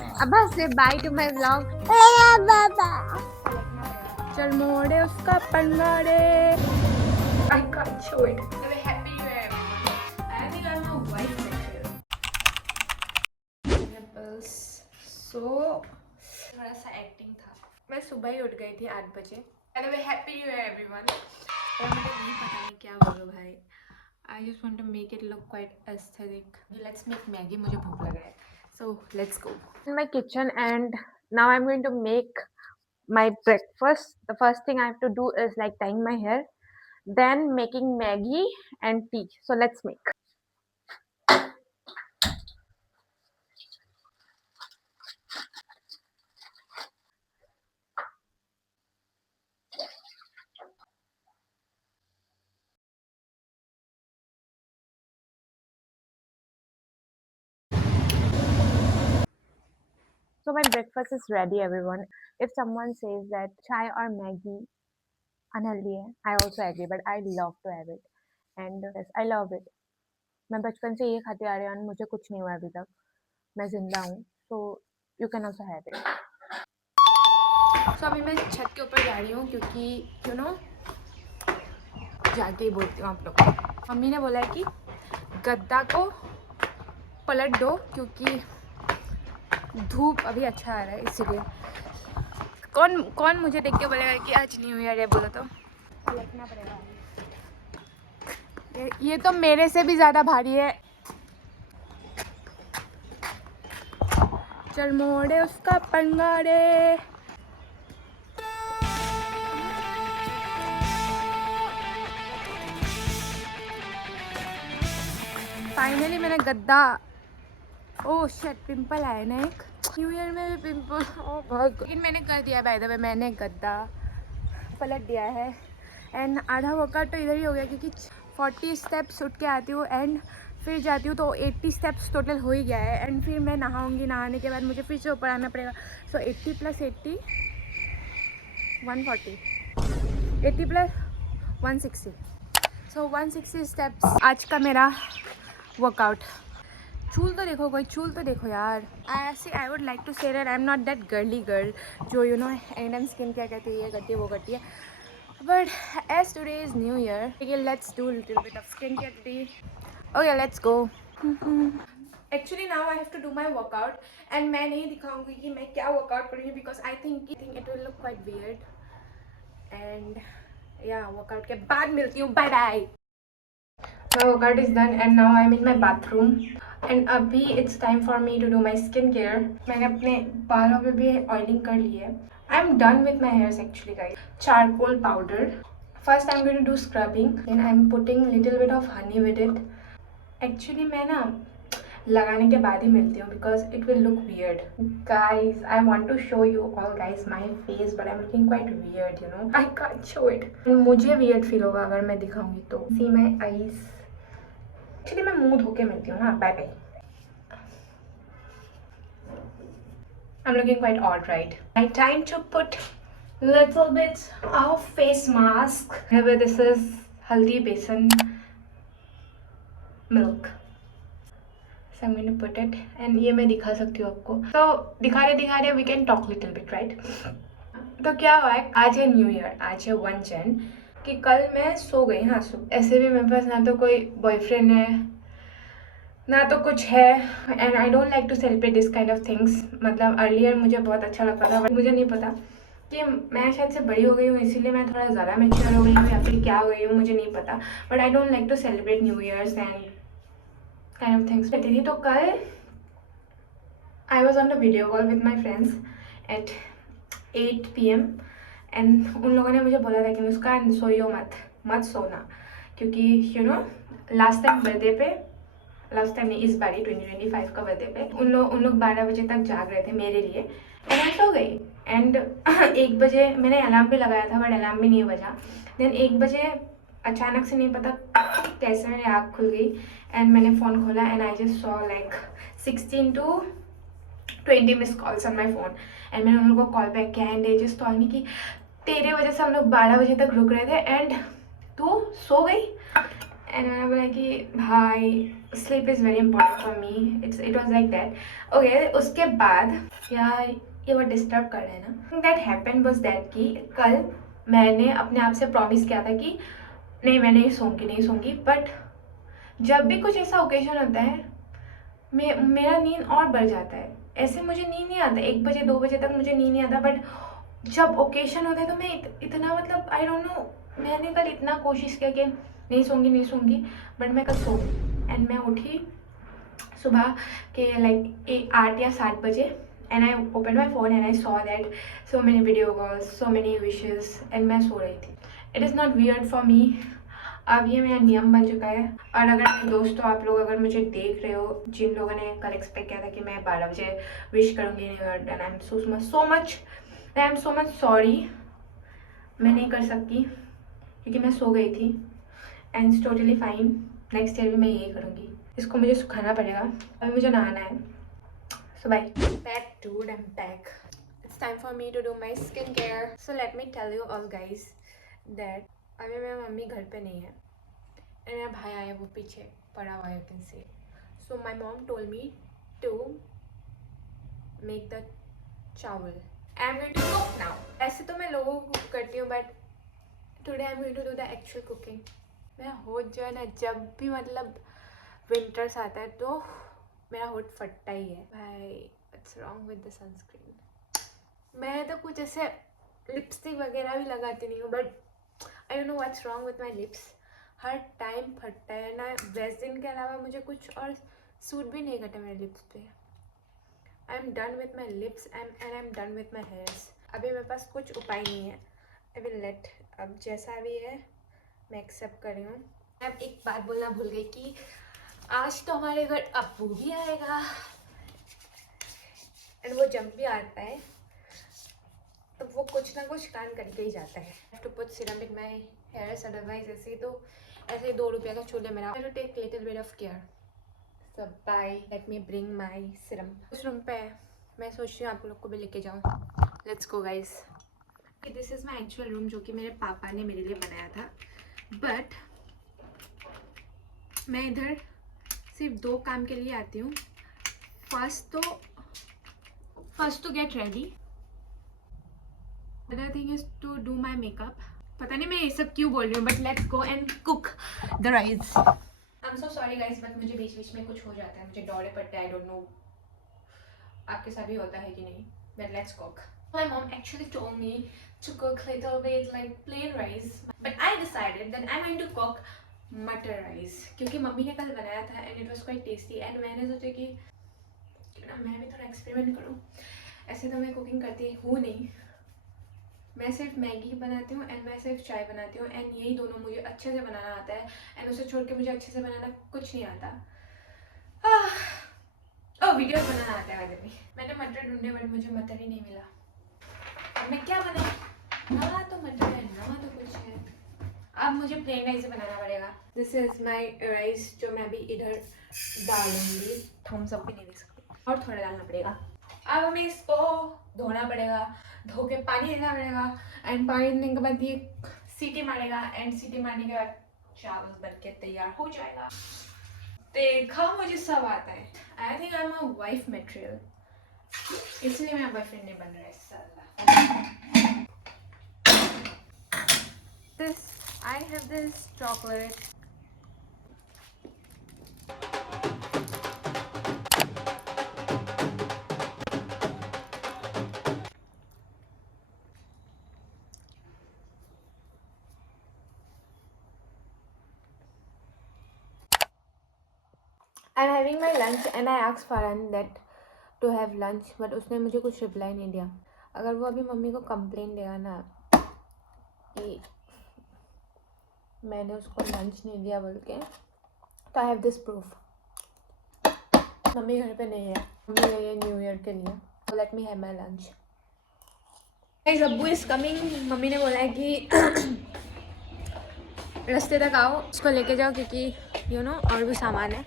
अब्बा से by two my vlog. चल मोड़े उसका पंगाड़े। I can't show it. Happy New Year everyone. I think I'm a wife actually. Apples. So थोड़ा सा एक्टिंग था। मैं सुबह ही उठ गई थी 8 बजे। Anyway, Happy New Year everyone. और मुझे नहीं पता मैं क्या बोलूँ भाई। I just want to make it look quite aesthetic. Let's make Maggie. मुझे भूख लगा है. So let's go. In my kitchen and now I'm going to make my breakfast. The first thing I have to do is like tying my hair, then making Maggie and tea. So let's make. So my breakfast is ready, everyone. If someone says that chai or Maggie unhealthy hai, I also agree, but I love to have it. And yes, I love it. मैं बचपन से ये खाती आ रही हूँ और मुझे कुछ नहीं हुआ अभी तक. मैं जिंदा हूँ. So you can also have it. So अभी मैं छत के ऊपर जा रही हूँ क्योंकि you know जाके ही बोलती हूँ आप लोग को. मम्मी ने बोला है कि गद्दा को पलट दो क्योंकि धूप अभी अच्छा आ रहा है इसीलिए. कौन कौन मुझे देख के बोलेगा कि आज न्यू ईयर है, बोलो तो पलटना पड़ेगा. ये तो मेरे से भी ज़्यादा भारी है. चल मोड़े उसका पंगाड़े. फाइनली मैंने गद्दा. ओह शिट, पिंपल आया ना एक. न्यू ईयर में भी पिंपल. ओह भाग. लेकिन मैंने कर दिया बाय द वे. मैंने गद्दा पलट दिया है. एंड आधा वर्कआउट तो इधर ही हो गया क्योंकि 40 स्टेप्स उठ के आती हूँ एंड फिर जाती हूँ तो 80 स्टेप्स टोटल हो ही गया है. एंड फिर मैं नहाऊंगी. नहाने के बाद मुझे फिर से ऊपर आना पड़ेगा. सो 80 + 80 140. 80 + 160. सो 160 स्टेप्स आज का मेरा वर्कआउट. चूल तो देखो, कोई चूल तो देखो यार. I would like to say that I am not that girly girl जो you know any time skin क्या कहती है, ये करती है वो करती है. But as today is New Year, okay, let's do a little bit of skincare today. Okay, let's go. Actually now I have to do my workout and मैं नहीं दिखाऊंगी कि मैं क्या workout करूँगी because I think it will look quite weird. And yeah, workout के बाद मिलती हूँ. Bye bye. My workout is done and now I'm in my bathroom. And अभी it's time for me to do my skincare. मैंने अपने बालों पे भी ऑयलिंग कर ली है. I'm done with my hairs actually guys. Charcoal powder. First I'm going to do scrubbing and I'm putting little bit of honey with it. Actually मैं ना लगाने के बाद ही मिलती हूँ because it will look weird. Guys, I want to show you all guys my face but I'm looking quite weird, you know. I can't show it. मुझे weird feel होगा अगर मैं दिखाऊंगी तो. See my eyes. Actually मैं मुंह धो के मिलती हूँ. हाँ, bye bye. I'm looking quite odd, right? My time to put little bit of face mask. However, this is haldi besan milk. So I'm going to put it and ये मैं दिखा सकती हूँ आपको. So दिखा रहे we can talk little bit, right? तो क्या हुआ है, आज है न्यू ईयर, आज है 1 जन कि कल मैं सो गई. हाँ, ऐसे भी मेरे पास ना तो कोई बॉयफ्रेंड है ना तो कुछ है. And I don't like to celebrate this kind of things. मतलब अर्लियर मुझे बहुत अच्छा लगता था बट मुझे नहीं पता कि मैं शायद से बड़ी हो गई हूँ इसीलिए मैं थोड़ा ज़्यादा मैच्योर हो गई हूँ या फिर क्या हो गई हूँ, मुझे नहीं पता. But I don't like to celebrate new years and kind of things. कहती थी तो कल I was on the video call with my friends at 8 PM and उन लोगों ने मुझे बोला था कि मुस्कान सोइयो मत सोना क्योंकि you know last time birthday पे, लास्ट टाइम नहीं इस बारी 2025 का बर्थडे पे उन लोग 12 बजे तक जाग रहे थे मेरे लिए एंड मैं सो गई. एंड 1 बजे मैंने अलार्म भी लगाया था बट अलार्म भी नहीं बजा. देन 1 बजे अचानक से नहीं पता कैसे मेरी आँख खुल गई एंड मैंने फ़ोन खोला and I just saw like 16 to 20 miss calls on my phone. And मैंने उन लोगों को कॉल बैक किया and they just told me कि तेरे वजह से हम लोग 12 बजे तक रुक रहे थे एंड तू सो गई. एंड मैंने बोला कि भाई sleep is very important for me, it was like that. Okay, उसके बाद यार ये वो डिस्टर्ब कर रहे हैं ना। दैट हैपन वॉज दैट कि कल मैंने अपने आप से प्रॉमिस किया था कि नहीं मैं नहीं सोऊंगी, बट जब भी कुछ ऐसा ओकेजन होता है मेरा नींद और बढ़ जाता है। ऐसे मुझे नींद नहीं आता, 1 बजे 2 बजे तक मुझे नींद नहीं आता, बट जब ओकेजन होता है तो मैं इतना मतलब आई डोंट नो, मैंने कल इतना कोशिश किया कि नहीं सोऊंगी, बट मैं कल सो गई। एंड मैं उठी सुबह के लाइक 8 या 7 बजे, and I open my phone and I saw that so many video calls, so many wishes, and मैं सो रही थी। It is not weird for me, अब ये मेरा नियम बन चुका है। और अगर मेरे दोस्तों आप लोग अगर मुझे देख रहे हो, जिन लोगों ने कल एक्सपेक्ट किया था कि मैं 12 बजे विश करूँगी, and I am so much sorry, मैं नहीं कर सकती क्योंकि मैं सो गई थी, and it's totally fine. Next year भी मैं यही करूँगी। इसको मुझे सुखाना पड़ेगा, अभी मुझे नहाना है। So bye. Back dude, I am back. It's time for me to do my skin care. So let me tell you all guys that अभी मेरा मम्मी घर पे नहीं है, एंड मेरा भाई आया वो पीछे पड़ा हुआ है, you can see. So my mom told me to make the chawal. I am going to cook now. ऐसे तो मैं लोगों को कुक करती हूँ, but today I am going to do the actual cooking. मेरा होठ जो है ना, जब भी मतलब विंटर्स आता है तो मेरा होठ फटता ही है भाई। What's wrong with the sunscreen. मैं तो कुछ ऐसे लिपस्टिक वगैरह भी लगाती नहीं हूँ, but I don't know what's wrong with my lips. Her time फटता है ना। वैसलिन के अलावा मुझे कुछ और सूट भी नहीं करता मेरे लिप्स पे। I am done with my lips and I am done with my hairs. अभी मेरे पास कुछ उपाय नहीं है। आई विल लेट, अब जैसा भी है मैं एक्सेप्ट कर रही हूँ। अब एक बात बोलना भूल गई कि आज तो हमारे घर अप्पू भी आएगा, एंड वो जब भी आता है तो वो कुछ ना कुछ काम करके ही जाता है। To put serum in my hairs, otherwise ऐसे 2 रुपये का चूल्हे मेरा। To take little bit of care, so bye, let me bring my serum. उस रूम पे मैं सोच रही हूँ आप लोग को भी लेके जाऊँ। Let's go guys. This is my actual room, जो कि मेरे पापा ने मेरे लिए बनाया था, बट मैं इधर सिर्फ 2 काम के लिए आती हूँ। First to get ready, other thing is to do my makeup. पता नहीं मैं ये सब क्यों बोल रही हूँ, but let's go and cook the rice. I am so sorry guys, but मुझे बीच बीच में कुछ हो जाता है, मुझे दौड़े पड़ते हैं। आई डोंट नो आपके साथ भी होता है कि नहीं, but let's cook. My mom actually told me to cook little bit like plain rice, but I decided that I'm going to cook मटर राइस, क्योंकि मम्मी ने कल बनाया था and it was quite tasty, and मैंने सोचा कि ना मैं भी थोड़ा एक्सपेरिमेंट करूँ। ऐसे तो मैं कुकिंग करती हूँ नहीं, मैं सिर्फ मैगी बनाती हूँ एंड मैं सिर्फ चाय बनाती हूँ, एंड यही दोनों मुझे अच्छे से बनाना आता है, एंड उसे छोड़ के मुझे अच्छे से बनाना कुछ नहीं आता। वीडियो बनाना आता है वैसे भी। मैंने मटर ढूंढे बट मुझे मटर ही नहीं मिला। अब मैं क्या बनाऊँ, ना तो मटर है ना तो कुछ है। अब मुझे प्लेन राइस बनाना पड़ेगा। दिस इज माई राइस जो मैं अभी इधर डालूंगी। थम्स अप भी नहीं दे सकती, और थोड़ा डालना पड़ेगा। अब हमें इसको धोना पड़ेगा, धो के पानी देना पड़ेगा, एंड पानी देने के बाद ये सीटी मारेगा, एंड सीटी मारने के बाद चावल बन के तैयार हो जाएगा। देखा, मुझे सब आता है। I think I am a wife material, इसलिए मेरा बॉयफ्रेंड नहीं बन रहा है साला। This, I have this chocolate. I'm having my lunch and I asked Farhan that to have lunch, but उसने मुझे कुछ रिप्लाई नहीं दिया। अगर वो अभी मम्मी को कंप्लेन देगा ना कि मैंने उसको लंच नहीं दिया बोल के, तो I have this proof. Mummy घर पे नहीं है, मम्मी गई है न्यू ईयर के लिए। so let me have my lunch. Guys, अब्बू इज कमिंग। मम्मी ने बोला है कि रास्ते तक आओ, उसको लेके जाओ, क्योंकि यू नो और भी सामान है।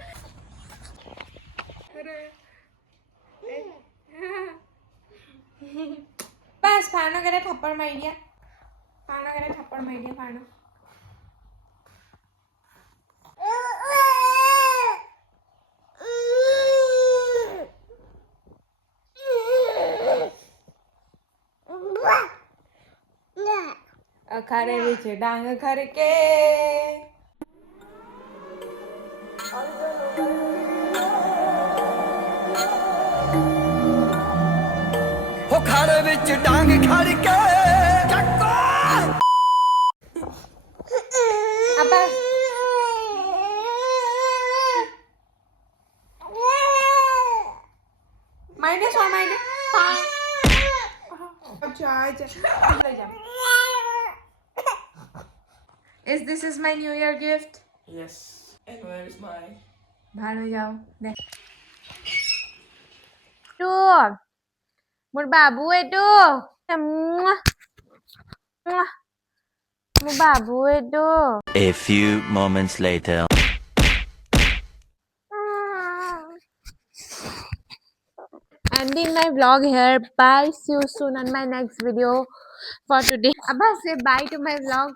बस फाड़ना करे थप्पड़ मार दिया, फाड़ना करे थप्पड़ मार दिया, फाड़ना। अखाड़े विच डांग खरके हो खाड़े विच डांग खड़ के Abbas. माइने सो माइने This is my New Year gift. Yes. And where is my भालो जाओ दे tu một babu itu semua một babu itu A few moments later. ending my vlog here. Bye, see you soon on my next video. For today Abbas say bye to my vlog.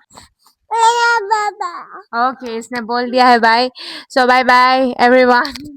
Okay, इसने बोल दिया है bye. So bye bye everyone.